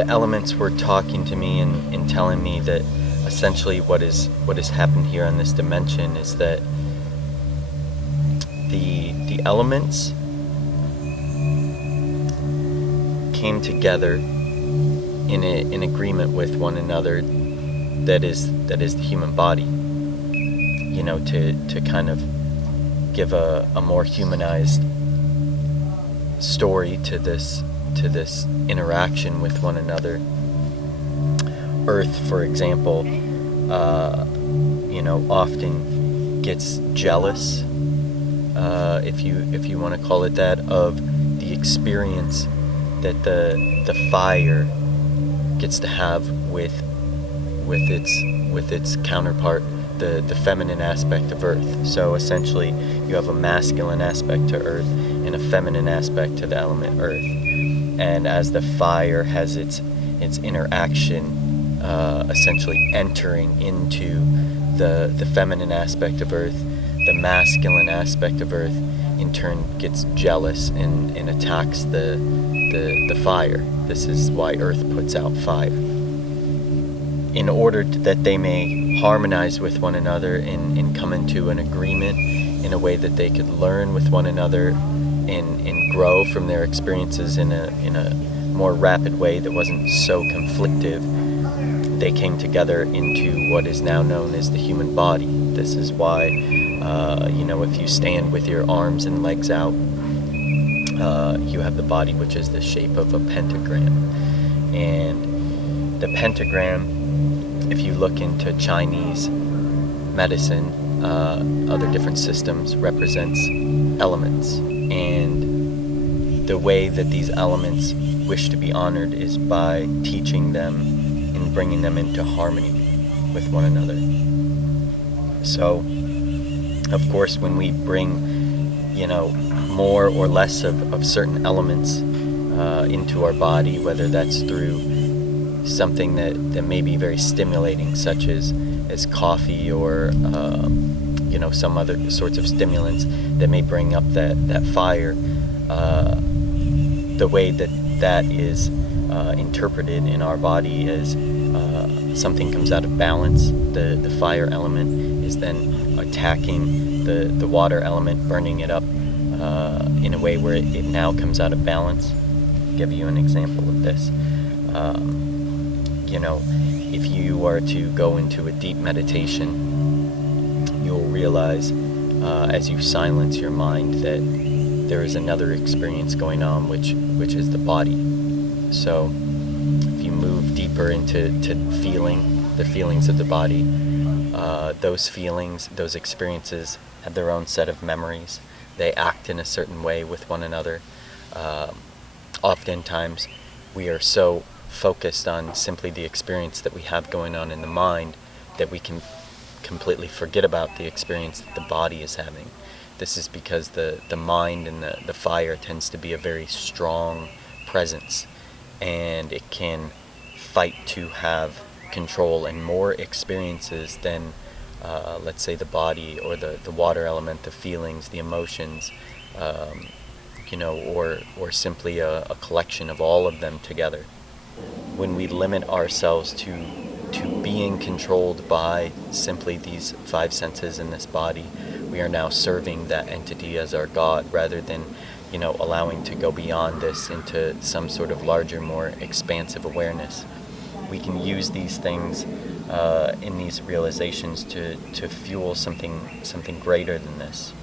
the elements were talking to me and telling me that essentially what has happened here on this dimension is that the elements came together in agreement with one another. That is the human body. You know, to kind of give a more humanized story to this interaction with one another. Earth, for example, often gets jealous, if you want to call it that, of the experience that the fire gets to have with its counterpart, the feminine aspect of Earth. So essentially, you have a masculine aspect to Earth and a feminine aspect to the element Earth. And as the fire has its interaction, essentially entering into the feminine aspect of Earth, the masculine aspect of Earth in turn gets jealous and attacks the fire. This is why Earth puts out fire. In order that they may harmonize with one another and come into an agreement in a way that they could learn with one another and grow from their experiences in a more rapid way that wasn't so conflictive, they came together into what is now known as the human body. This is why, if you stand with your arms and legs out, you have the body, which is the shape of a pentagram. And the pentagram, if you look into Chinese medicine, other different systems, represents elements. And the way that these elements wish to be honored is by teaching them and bringing them into harmony with one another. So, of course, when we bring, more or less of certain elements into our body, whether that's through something that may be very stimulating, such as coffee or some other sorts of stimulants that may bring up that fire, the way that is interpreted in our body as something comes out of balance. The fire element is then attacking the water element, burning it up in a way where it now comes out of balance. I'll give you an example of this. If you are to go into a deep meditation, you'll realize as you silence your mind that there is another experience going on, which is the body. So if you move deeper into feeling the feelings of the body, those feelings, those experiences have their own set of memories. They act in a certain way with one another. Oftentimes we are so focused on simply the experience that we have going on in the mind that we can completely forget about the experience that the body is having. This is because the mind and the fire tends to be a very strong presence, and it can fight to have control and more experiences than let's say the body or the water element, the feelings, the emotions, or simply a collection of all of them together. When we limit ourselves to being controlled by simply these five senses in this body, we are now serving that entity as our God, rather than allowing to go beyond this into some sort of larger, more expansive awareness. We can use these things in these realizations to fuel something greater than this.